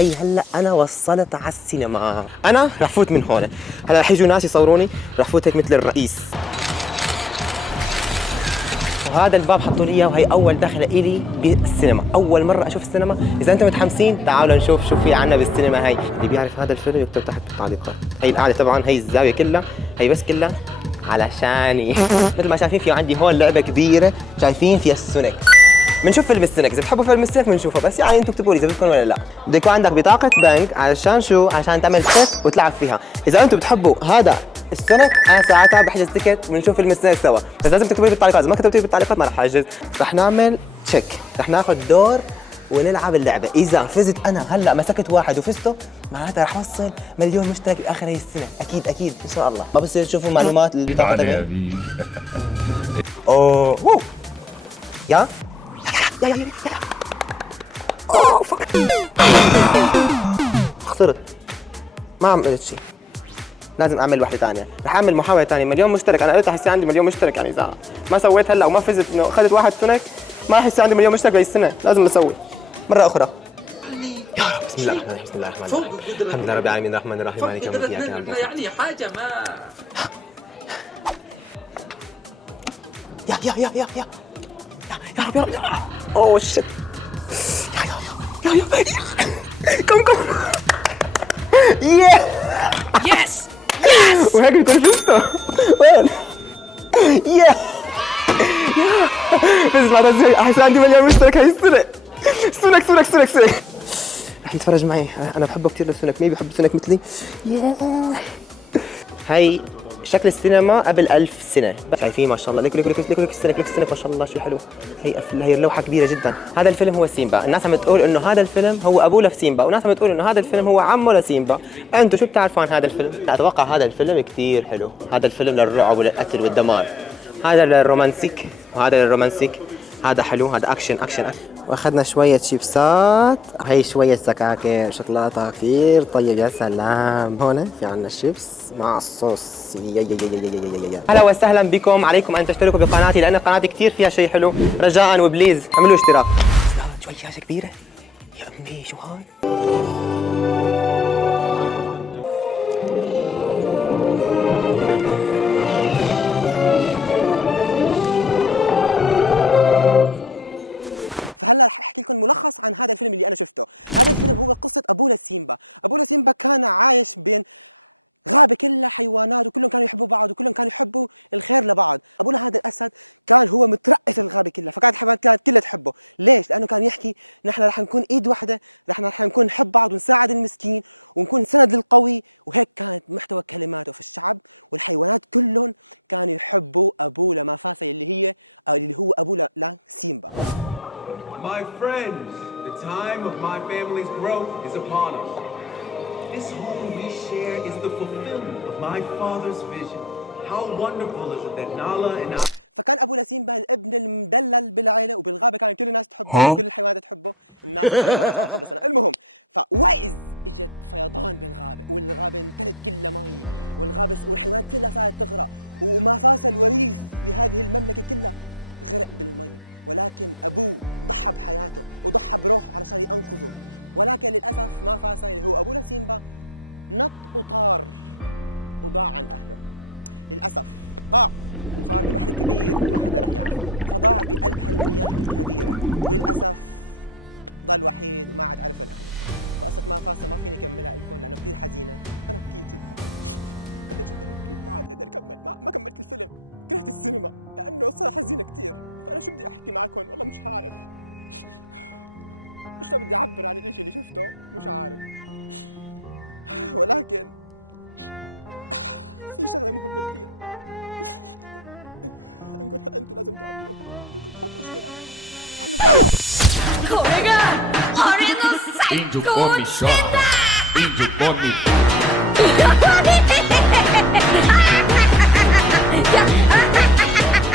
وهي هلا انا وصلت على السينما. انا رح فوت من هون. هلا رح يجوا ناس يصوروني، رح فوت هيك مثل الرئيس. وهذا الباب حطوا لي اياه، وهي اول دخله الي بالسينما، اول مره اشوف السينما. اذا انتم متحمسين تعالوا نشوف شو في عنا بالسينما. هي اللي بيعرف هذا الفيلم يكتب تحت بالتعليقات. هي القعده طبعا، هي الزاويه كلها، هي بس كلها علشاني. مثل ما شايفين في عندي هون لعبه كبيره، شايفين فيها السنك. بنشوف فيلم السنك، اذا بتحبوا فيلم السنك بنشوفه، بس يعني انتم اكتبوا لي اذا بدكم ولا لا. بده يكون عندك بطاقه بنك علشان شو؟ علشان تعمل تيست وتلعب فيها. اذا انتم بتحبوا هذا السنك انا ساعتها بحجز تيكت وبنشوف فيلم السنك سوا، بس لازم تكتبوا لي بالتعليقات. اذا ما كتبتوا لي بالتعليقات ما رح احجز. رح نعمل تشيك، رح ناخذ دور ونلعب اللعبه. اذا فزت انا هلا مسكت واحد وفزته، معناتها رح اوصل مليون مشترك باخر هي السنه. اكيد اكيد ان شاء الله. ما بصير تشوفوا معلومات البطاقه تبعي. اوه يا يا اوه فك. خسرت، ما عملت شيء. لازم اعمل واحده ثانيه، رح اعمل محاوله ثانيه. مليون مشترك، انا قلت رح يصير عندي مليون مشترك. يعني اذا ما سويت هلا وما فزت انه اخذت واحد سنك، ما رح يصير عندي مليون مشترك بهي السنه. لازم اسوي مره اخرى. يا رب. بسم الله الرحمن الرحيم، بسم الله الرحمن الرحيم. الحمد لله رب العالمين الرحمن الرحيم مالك يوم الدين. يعني حاجه ما يا رب يا رب. اوه شت. يا كم يس وهيك بتكون فزته. وين؟ يا بس بعد ازاي احس عندي مليون مشترك هاي السنة. سنك رح يتفرج معي. انا بحبه كثير للسنك. مين بيحب السنك مثلي؟ هاي شكل السينما قبل 1000 سنة. شايفين ما شاء الله. ليك السنك ما شاء الله شو حلو. هي اللوحة كبيرة جدا. هذا الفيلم هو سيمبا. الناس عم تقول انه هذا الفيلم هو ابوه لسيمبا، وناس عم تقول انه هذا الفيلم هو عمه لسيمبا. انتم شو بتعرفوا عن هذا الفيلم؟ اتوقع هذا الفيلم كثير حلو. هذا الفيلم للرعب وللقتل والدمار. هذا للرومانسيك وهذا للرومانسيك. هذا حلو، هذا اكشن. واخذنا شوية شيبسات، هي شوية سكاكين شوكولاتة كثير طيب. يا سلام. هون في عنا الشيبس مع الصوص. هلا وسهلا بكم. عليكم ان تشتركوا بقناتي لان قناتي كثير فيها شيء حلو. رجاء وبليز اعملوا اشتراك. شوي شاشة كبيرة يا امي. شو هاد؟ My friends, the time of my family's growth is upon us. This home we share is the fulfillment of my father's vision. How wonderful is it that Nala and I... これが俺の最高の地点だ。いや